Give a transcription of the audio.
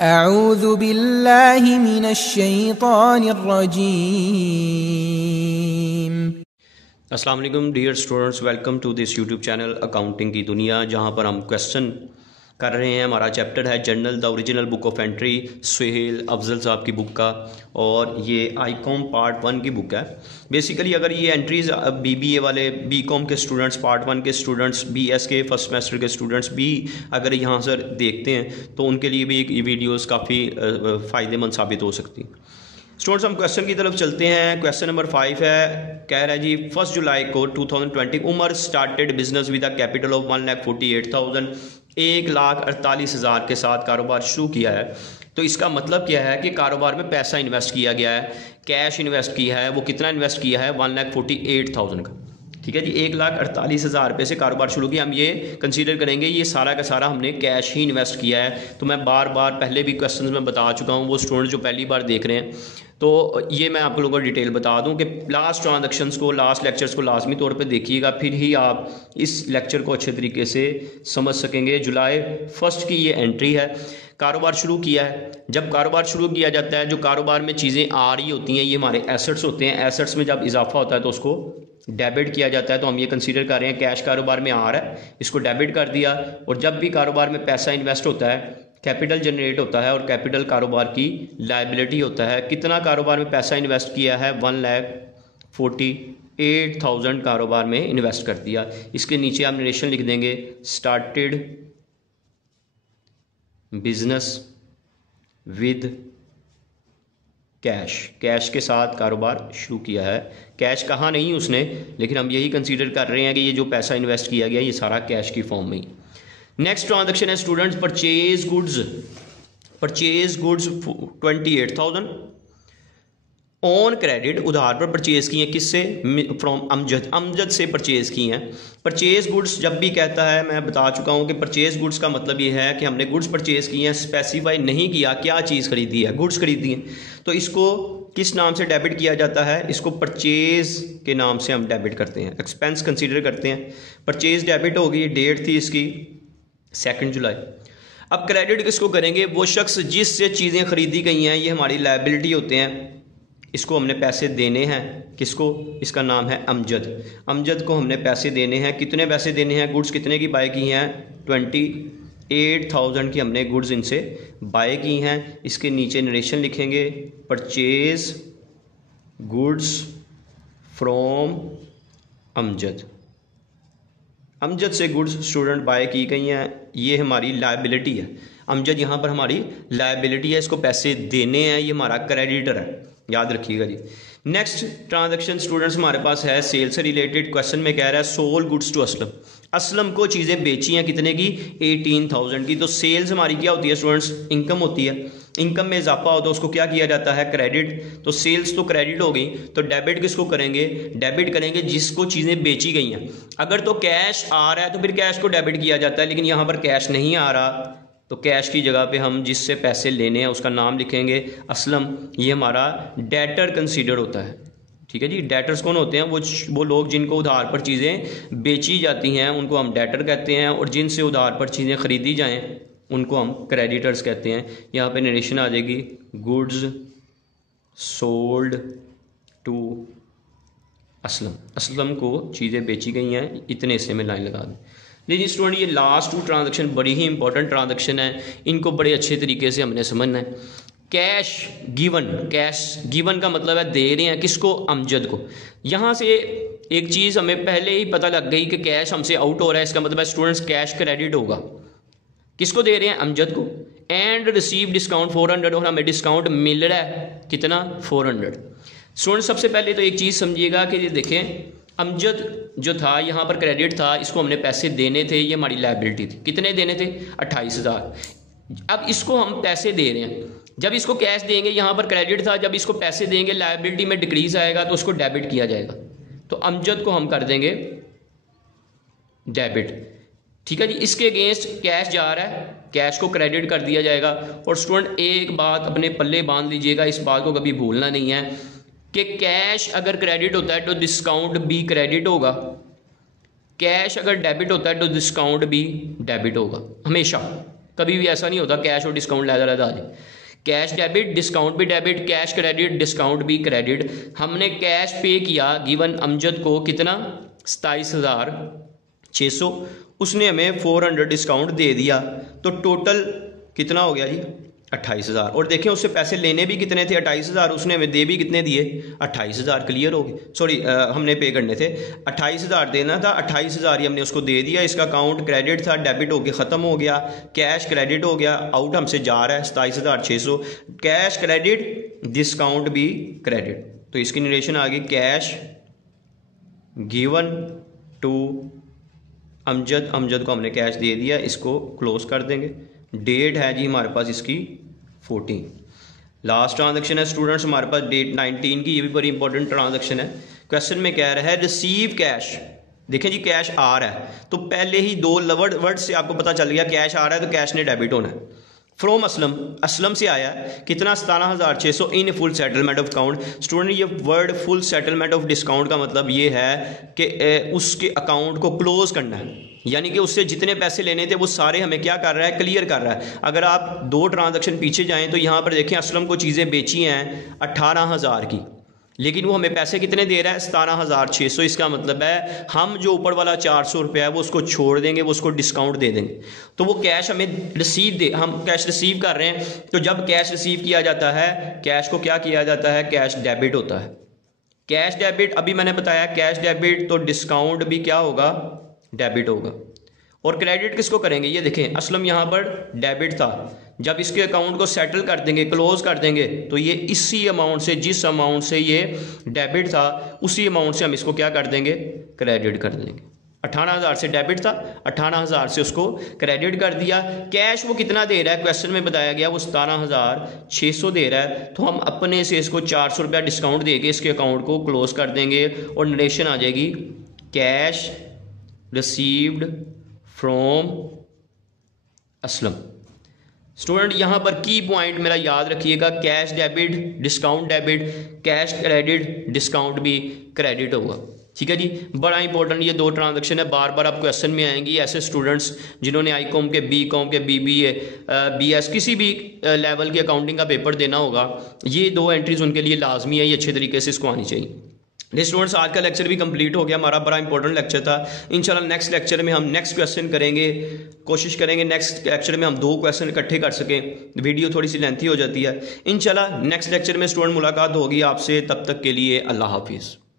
अऊज़ु बिल्लाहि मिनश्शैतानिर्रजीम। अस्सलाम वालेकुम dear students, welcome to this YouTube channel accounting की दुनिया, जहां पर हम क्वेश्चन कर रहे हैं। हमारा चैप्टर है journal the original book of entry, Suhail Afzal साहब की बुक का, और ये आईकॉम पार्ट 1 की बुक है। बेसिकली अगर ये एंट्रीज़ बीबीए वाले, बीकॉम के स्टूडेंट्स, पार्ट 1 के स्टूडेंट्स, बीएस के फर्स्ट सेमेस्टर के स्टूडेंट्स भी अगर यहाँ से देखते हैं तो उनके लिए भी ये वीडियोज़ काफ़ी फ़ायदेमंद साबित हो सकती हैं। स्टूडेंट्स, हम क्वेश्चन की तरफ चलते हैं। क्वेश्चन नंबर 5 है, कह रहा है जी 1 जुलाई को 2020 Umar started business with a capital of 1,48,000, 1,48,000 के साथ कारोबार शुरू किया है। तो इसका मतलब क्या है कि कारोबार में पैसा इन्वेस्ट किया गया है, कैश इन्वेस्ट किया है। वो कितना इन्वेस्ट किया है? 1,48,000 का। ठीक है जी, 1,48,000 रुपये से कारोबार शुरू किया। हम ये कंसीडर करेंगे ये सारा का सारा हमने कैश ही इन्वेस्ट किया है। तो मैं बार बार पहले भी क्वेश्चंस में बता चुका हूँ, वो स्टूडेंट जो पहली बार देख रहे हैं तो ये मैं आप लोगों को डिटेल बता दूं कि लास्ट ट्रांजैक्शंस को, लास्ट लेक्चर्स को लाजमी तौर पे देखिएगा, फिर ही आप इस लेक्चर को अच्छे तरीके से समझ सकेंगे। जुलाई 1 की ये एंट्री है। कारोबार शुरू किया है। जब कारोबार शुरू किया जाता है, जो कारोबार में चीज़ें आ रही होती हैं ये हमारे एसेट्स होते हैं। एसेट्स में जब इजाफा होता है तो उसको डेबिट किया जाता है। तो हम ये कंसीडर कर रहे हैं कैश कारोबार में आ रहा है, इसको डेबिट कर दिया। और जब भी कारोबार में पैसा इन्वेस्ट होता है, कैपिटल जनरेट होता है, और कैपिटल कारोबार की लायबिलिटी होता है। कितना कारोबार में पैसा इन्वेस्ट किया है? 1,48,000 कारोबार में इन्वेस्ट कर दिया। इसके नीचे आप नरेशन लिख देंगे, started business with cash, cash के साथ कारोबार शुरू किया है। कैश कहाँ नहीं उसने, लेकिन हम यही कंसीडर कर रहे हैं कि ये जो पैसा इन्वेस्ट किया गया ये सारा कैश की फॉर्म में ही। नेक्स्ट ट्रांजैक्शन है students, purchase goods 28,000 on credit, उधार पर परचेज किए। किससे? फ्रॉम अमजद से परचेज किए हैं। परचेज गुड्स जब भी कहता है, मैं बता चुका हूं कि परचेज गुड्स का मतलब ये है कि हमने गुड्स परचेज किए हैं, स्पेसिफाई नहीं किया क्या चीज़ खरीदी है, गुड्स खरीदी है। तो इसको किस नाम से डेबिट किया जाता है? इसको परचेज के नाम से हम डेबिट करते हैं, एक्सपेंस कंसीडर करते हैं। परचेज डेबिट होगी, डेट थी इसकी 2 जुलाई। अब क्रेडिट किसको करेंगे? वो शख्स जिससे चीज़ें खरीदी गई हैं, ये हमारी लायबिलिटी होते हैं, इसको हमने पैसे देने हैं। किसको? इसका नाम है अमजद। अमजद को हमने पैसे देने हैं। कितने पैसे देने हैं? गुड्स कितने की बाय की हैं? 28,000 की हमने गुड्स इनसे बाय की हैं। इसके नीचे नरेशन लिखेंगे, purchase goods from Amjad. Amjad से गुड्स स्टूडेंट बाय की गई हैं, ये हमारी लायबिलिटी है। अमजद यहाँ पर हमारी लायबिलिटी है, इसको पैसे देने हैं, ये हमारा क्रेडिटर है, याद रखिएगा जी। नेक्स्ट ट्रांजैक्शन स्टूडेंट्स हमारे पास है सेल से रिलेटेड। क्वेश्चन में कह रहा है sold goods to Aslam, Aslam को चीज़ें बेची हैं। कितने की? 18,000 की। तो सेल्स हमारी क्या होती है स्टूडेंट्स? इनकम होती है। इनकम में इजाफा हो तो उसको क्या किया जाता है? क्रेडिट। तो सेल्स तो क्रेडिट हो गई, तो डेबिट किसको करेंगे? डेबिट करेंगे जिसको चीज़ें बेची गई हैं। अगर तो कैश आ रहा है तो फिर कैश को डेबिट किया जाता है, लेकिन यहाँ पर कैश नहीं आ रहा तो कैश की जगह पे हम जिससे पैसे लेने हैं उसका नाम लिखेंगे असलम। ये हमारा डेटर कंसीडर होता है। ठीक है जी। डेटर्स कौन होते हैं? वो लोग जिनको उधार पर चीज़ें बेची जाती हैं उनको हम डेटर कहते हैं, और जिनसे उधार पर चीज़ें खरीदी जाएं उनको हम क्रेडिटर्स कहते हैं। यहाँ पे नरेशन आ जाएगी, goods sold to Aslam, Aslam को चीज़ें बेची गई हैं, इतने हिस्से में लाइन लगा दें। लेकिन स्टूडेंट ये लास्ट 2 ट्रांजैक्शन बड़ी ही इंपॉर्टेंट ट्रांजैक्शन है, इनको बड़े अच्छे तरीके से हमने समझना है। कैश गिवन, कैश गिवन का मतलब है दे रहे हैं किसको? अमजद को। यहाँ से एक चीज़ हमें पहले ही पता लग गई कि कैश हमसे आउट हो रहा है, इसका मतलब है स्टूडेंट्स कैश क्रेडिट होगा। किसको दे रहे हैं? अमजद को। एंड रिसीव डिस्काउंट 400, और हमें डिस्काउंट मिल रहा है कितना? 400। स्टूडेंट सबसे पहले तो एक चीज़ समझिएगा कि ये देखें, अमजद जो था यहाँ पर क्रेडिट था, इसको हमने पैसे देने थे, ये हमारी लायबिलिटी थी। कितने देने थे? 28,000। अब इसको हम पैसे दे रहे हैं, जब इसको कैश देंगे, यहाँ पर क्रेडिट था, जब इसको पैसे देंगे लायबिलिटी में डिक्रीज आएगा तो उसको डेबिट किया जाएगा। तो अमजद को हम कर देंगे डेबिट। ठीक है जी। इसके अगेंस्ट कैश जा रहा है, कैश को क्रेडिट कर दिया जाएगा। और स्टूडेंट एक बात अपने पल्ले बांध लीजिएगा, इस बात को कभी भूलना नहीं है कि कैश अगर क्रेडिट होता है तो डिस्काउंट भी क्रेडिट होगा, कैश अगर डेबिट होता है तो डिस्काउंट भी डेबिट होगा, हमेशा। कभी भी ऐसा नहीं होता कैश और डिस्काउंट लहदा आ जाए। कैश डेबिट, डिस्काउंट भी डेबिट, कैश क्रेडिट, डिस्काउंट भी क्रेडिट। हमने कैश पे किया गिवन अमजद को कितना, 27,600, उसने हमें 400 डिस्काउंट दे दिया, तो टोटल कितना हो गया जी, 28,000। और देखें उससे पैसे लेने भी कितने थे, 28,000, उसने हमें दे भी कितने दिए, 28,000। क्लियर हो गए, सॉरी हमने पे करने थे, 28,000 देना था, 28,000 ही हमने उसको दे दिया। इसका अकाउंट क्रेडिट था, डेबिट होके ख़त्म हो गया, कैश क्रेडिट हो गया, आउट हमसे जा रहा है 27,600, कैश क्रेडिट, डिस्काउंट भी क्रेडिट। तो इसकी नरेशन आ गई, cash given to Amjad, Amjad को हमने कैश दे दिया, इसको क्लोज कर देंगे। डेट है जी हमारे पास इसकी 14। लास्ट ट्रांजैक्शन है स्टूडेंट्स हमारे पास डेट 19 की, ये भी बड़ी इंपॉर्टेंट ट्रांजैक्शन है। क्वेश्चन में कह रहा है रिसीव कैश, देखें जी कैश आ रहा है, तो पहले ही दो वर्ड से आपको पता चल गया कैश आ रहा है तो कैश ने डेबिट होना है। फ्रॉम असलम, असलम से आया कितना, 17,600 in full settlement of account. Student ये word full settlement of discount का मतलब ये है कि उसके अकाउंट को क्लोज करना है, यानी कि उससे जितने पैसे लेने थे वो सारे हमें क्या कर रहा है, क्लियर कर रहा है। अगर आप 2 ट्रांजैक्शन पीछे जाएं तो यहाँ पर देखें असलम को चीज़ें बेची हैं 18,000 की, लेकिन वो हमें पैसे कितने दे रहा है, 17,600। इसका मतलब है हम जो ऊपर वाला 400 रुपया है वो उसको छोड़ देंगे, वो उसको डिस्काउंट दे देंगे, तो वो कैश हमें रिसीव हम कैश रिसीव कर रहे हैं। तो जब कैश रिसीव किया जाता है, कैश को क्या किया जाता है, कैश डेबिट होता है। कैश डेबिट अभी मैंने बताया, कैश डेबिट, तो डिस्काउंट भी क्या होगा, डेबिट होगा। और क्रेडिट किसको करेंगे, ये देखें असलम यहाँ पर डेबिट था, जब इसके अकाउंट को सेटल कर देंगे, क्लोज कर देंगे, तो ये इसी अमाउंट से, जिस अमाउंट से ये डेबिट था उसी अमाउंट से हम इसको क्या कर देंगे, क्रेडिट कर देंगे। 18,000 से डेबिट था, 18,000 से उसको क्रेडिट कर दिया। कैश वो कितना दे रहा है, क्वेश्चन में बताया गया वो 17,600 दे रहा है, तो हम अपने से इसको 400 रुपया डिस्काउंट देके इसके अकाउंट को क्लोज कर देंगे और नरेशन आ जाएगी cash received from Aslam. Student यहाँ पर की पॉइंट मेरा याद रखिएगा, cash debit, discount debit, cash credit, discount भी क्रेडिट होगा। ठीक है जी, बड़ा इंपॉर्टेंट ये 2 ट्रांजैक्शन है, बार बार आप क्वेश्चन में आएंगी। ऐसे स्टूडेंट्स जिन्होंने आई.कॉम के, बी.कॉम के, BBA, BS किसी भी लेवल की अकाउंटिंग का पेपर देना होगा, ये 2 एंट्रीज उनके लिए लाजमी है, ये अच्छे तरीके से इसको आनी चाहिए। स्टूडेंट्स आज का लेक्चर भी कंप्लीट हो गया, हमारा बड़ा इंपॉर्टेंट लेक्चर था। इंशाल्लाह नेक्स्ट लेक्चर में हम नेक्स्ट क्वेश्चन करेंगे, कोशिश करेंगे नेक्स्ट लेक्चर में हम 2 क्वेश्चन इकट्ठे कर सकें। वीडियो थोड़ी सी लेंथी हो जाती है। इंशाल्लाह नेक्स्ट लेक्चर में स्टूडेंट मुलाकात होगी आपसे, तब तक के लिए अल्लाह हाफिज़।